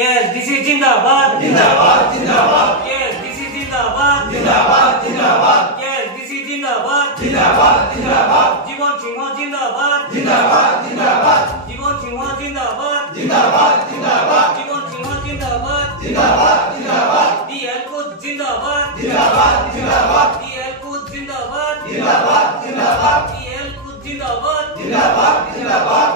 केएसडीसी जिंदाबाद जिंदाबाद जिंदाबाद केएसडीसी जिंदाबाद जिंदाबाद जिंदाबाद केएसडीसी जिंदाबाद जिंदाबाद जिंदाबाद जीवन सिंह जिंदाबाद जिंदाबाद जिंदाबाद जीवन सिंह जिंदाबाद जिंदाबाद जिंदाबाद जीवन सिंह जिंदाबाद जिंदाबाद जिंदाबाद डीएल को जिंदाबाद जिंदाबाद जिंदाबाद डीएल को जिंदाबाद जिंदाबाद जिंदाबाद डीएल को जिंदाबाद जिंदाबाद जिंदाबाद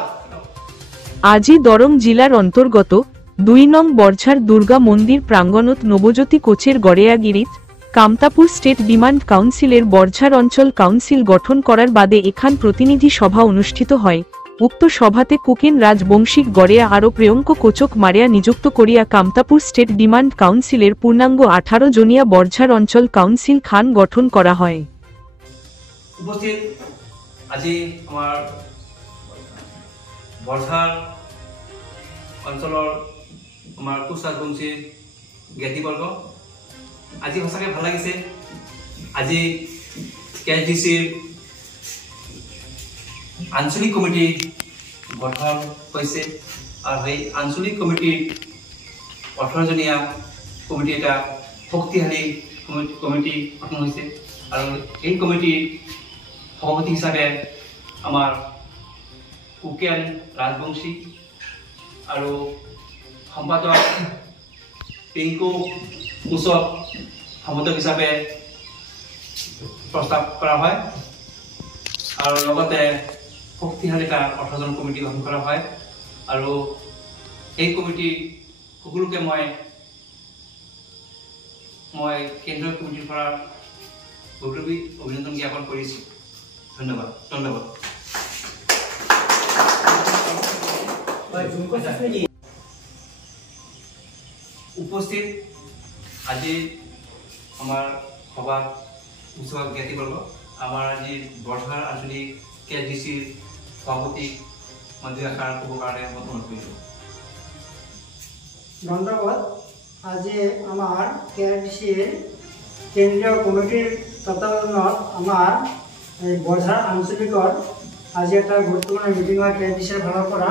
আজি দরং জেলার অন্তর্গত ২ নং বরঝার দুর্গা মন্দির প্রাঙ্গণত নবজ্যোতি কোচের গড়েয়াগিরিত কামতাপুর স্টেট ডিমান্ড কাউন্সিলের বরঝার অঞ্চল কাউন্সিল গঠন করার বাদে এখান প্রতিনিধি সভা অনুষ্ঠিত হয়। উক্ত সভাতে কুকেন রাজবংশিক গড়েয়া আরো প্রিয়ঙ্ক কোচক মারিয়া নিযুক্ত করিয়া কামতাপুর স্টেট ডিমান্ড কাউন্সিলের পূর্ণাঙ্গ 18 জনিয়া বরঝার অঞ্চল কাউন্সিল খান গঠন করা হয়। উপস্থিত আজি আমার বরঝার অঞ্চলৰ আমাৰ কোচ ৰাজবংশীৰ জ্ঞাতিবৰ্গ আজি সঁচাকৈ ভাল লাগিছে। আজি কেএসডিচিৰ আঞ্চলিক কমিটি গঠন হৈছে আৰু সেই আঞ্চলিক কমিটিৰ 18 জনীয়া কমিটি এটা শক্তিশালী কমিটি গঠন হৈছে আৰু এই কমিটিৰ সভাপতি হিচাপে আমাৰ কুকেন ৰাজবংশী আৰু সম্পাদক পিংকু কোচক সম্পাদক হিচাপে প্ৰস্তাৱ কৰা হয় আৰু লগতে শক্তিশালী এটা 18 জন কমিটি গঠন কৰা হয় আৰু এই কমিটি সকলোকে মই কেন্দ্ৰীয় কমিটিৰ পৰা গৌৰৱী অভিনন্দন জ্ঞাপন কৰিছোঁ। ধন্যবাদ ধন্যবাদ। উপস্থিত আজি আমার সভা উৎসব জ্ঞাতিবর্গ আমার আজি বরঝার আঞ্চলিক কেএসডিচির সভাপতি মন্দির আকার কব কারণে মই অনুরোধ কৰিছো। ধন্যবাদ। আজি আমাৰ কেএসডিচিৰ কেন্দ্ৰীয় কমিটিৰ তত্ত্বাবধানত আমাৰ বৰঝাৰ আঞ্চলিকৰ আজি একটা গুৰুত্বপূৰ্ণ মিটিং হয় কেএসডিচিৰ ফালৰ পৰা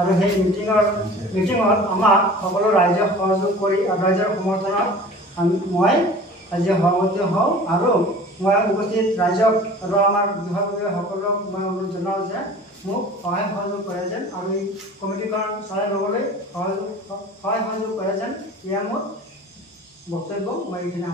আৰু সেই মিটিঙত আমাক সকলো ৰাইজক সহযোগ কৰি আৰু ৰাইজৰ সমৰ্থনত মই আজি সভাপতি হওঁ আৰু মই উপস্থিত ৰাইজক আৰু আমাৰ বিভাগীয় সকলক মই অনুৰোধ জনাওঁ যে মোক সহায় সহযোগ কৰে যেন আৰু এই কমিটিখন চলাই ল'বলৈ সহায় সহযোগ কৰে যেন এয়া মোৰ বক্তব্য মই এইখিনি